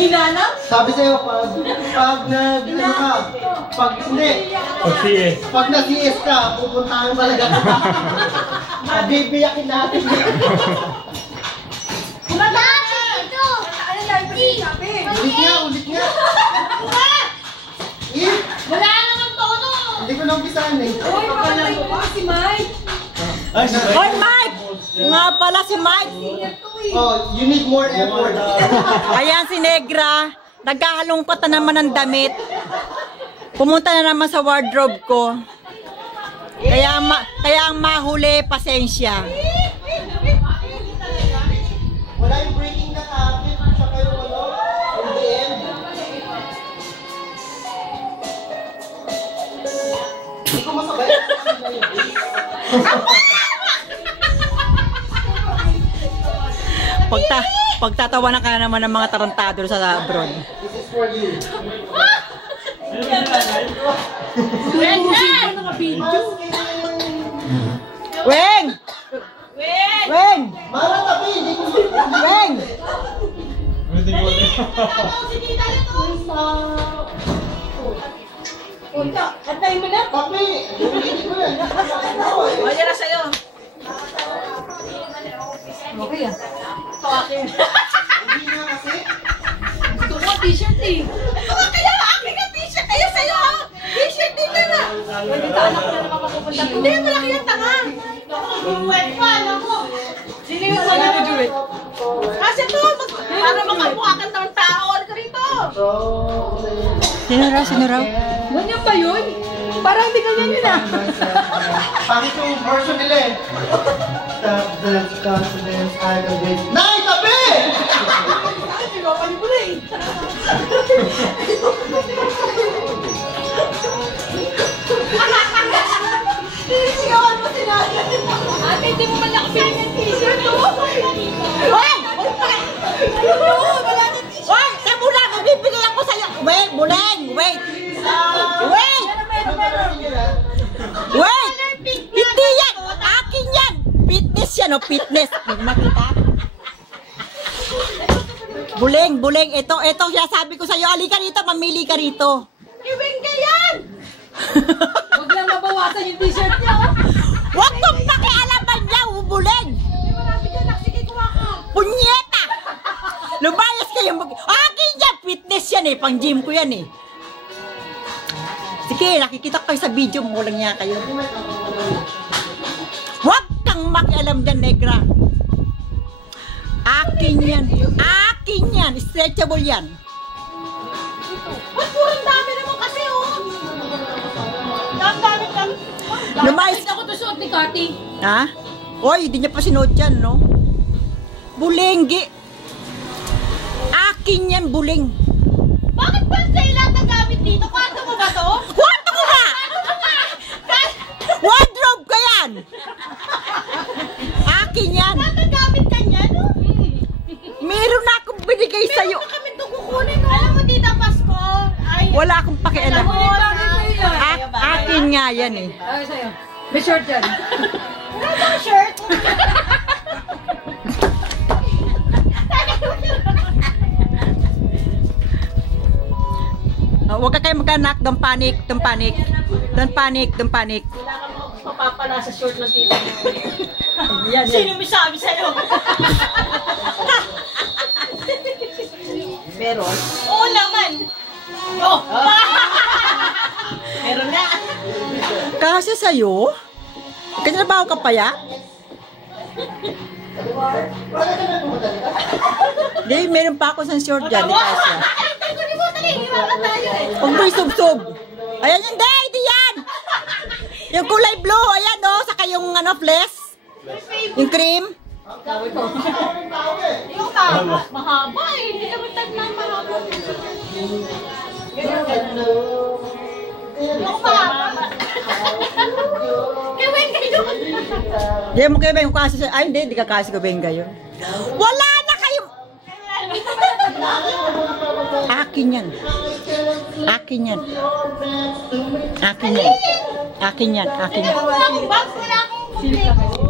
Nanginanap? Sabi sa'yo, pag na-CS ka, pupuntahan talaga ka. Bibiyakin natin. Ulit nga. Wala naman tono. Hindi ko naumpisahan eh. Uy, papatay mo ba si Mike? Hoy, Mike! Nga pala si Mike. Oh, you need more effort. Ayan si Negra. Nagkahalongkot na naman ng damit. Pumunta na naman sa wardrobe ko. Kaya ang mahuli, pasensya. Wala yung breaking na kapit. Saka yung in the end. Hindi ko masabay. Pagtatawanan ka naman ng mga tarantado sa abroad. This is for you. Weng! Weng! Mara tabi, hindi ko Weng! Antay mo na. Papi, hindi ko yan. O, yan na sa'yo. Okay ah. Ito akin. Hindi nga kasi. Gusto ko t-shirt eh. Ito ka kaya akin ang t-shirt. Kaya sa'yo ha. T-shirt dito na. Pwede ta anak ko na naman mapupunta. Hindi yung malaki yung tanga. Wet pa, alam mo. Sino yung wala mo, Juret? Kasi ito, para makamukha ka ng tao. Ano ka rito? Sino raw? Ganyan ba yun? Parang hindi ganyan yun ah. Pangit yung version nila eh. Stop the confidence I can wait. Nay, tabi! Ay, pinapali mo na eh. Sinisigawan mo si Nadia. Ate, hindi mo man nakapili ng t-shirt oh. Hoy! Ayun, wala na t-shirt. Hoy! Tamo na! Magbibigay ako sa'yo! Wait! Buleng! Wait! Wait! Wait! Hindi yan! Akin yan! Fitness yan o! Fitness! Nakita? Buleng! Buleng! Ito siya sabi ko sa'yo. Alika rito! Mamili ka rito! Iwing ka yan! Huwag lang mabawasan yung t-shirt niya oh. Huwag kong pakialaman niya! Buleng! Marami ka na. Sige, kuha ka. Punyeta! Lumayas kayo! Akin yan! Fitness yan eh! Pang gym ko yan eh! Sige, nakikita ko kayo sa video mo lang niya kayo. Huwag kang makialam dyan, Negra. Akin yan. Akin yan. Stretchable yan. Ba't purang dami naman kasi oh? Dami. Lumayas. Ako to suot ni Kati. Ha? Oy, hindi niya pa sinuot yan, no? Bulenggi. Akin yan, buleng. Bakit ba sa'yo lahat ang gamit dito? Kwarto mo ba to? Kwarto ko nga! Wardrobe ko yan! Akin yan! Lahat ang gamit ka niyan? Meron na akong binigay sa'yo. Meron pa kami ito kukunin. Alam mo, Tita Pasko. Wala akong pakialam. Akin nga yan eh. Ay, sa'yo. May short yan. Wala bang shirt? Huwag ka kayo magkanak. Don't panic. Don't panic. Don't panic. Don't panic. Wala ka mapapala sa short ng tita mo. Sino may sabi sa'yo? Meron. Oo naman. Oh! Meron na. Kasi sa'yo? Katrabaho ka pa ya? Hindi, meron pa ako sa short dyan. Di kasi. Huwag mo isub-sub. Ayan yung day, di yan. Yung kulay blue, ayan o. Saka yung ano, flesh. Yung cream. Yung tama, mahaba eh. Hindi naman tag na mahaba. Yung mahaba. Keweng kayo. Hindi mo kayo ba yung kasi ay hindi ka kasi ko benga yun. Wala na kayo. Akin yan. Akin yan. Akin yan. Akin yan. Akin yan. Wala akong bag, wala akong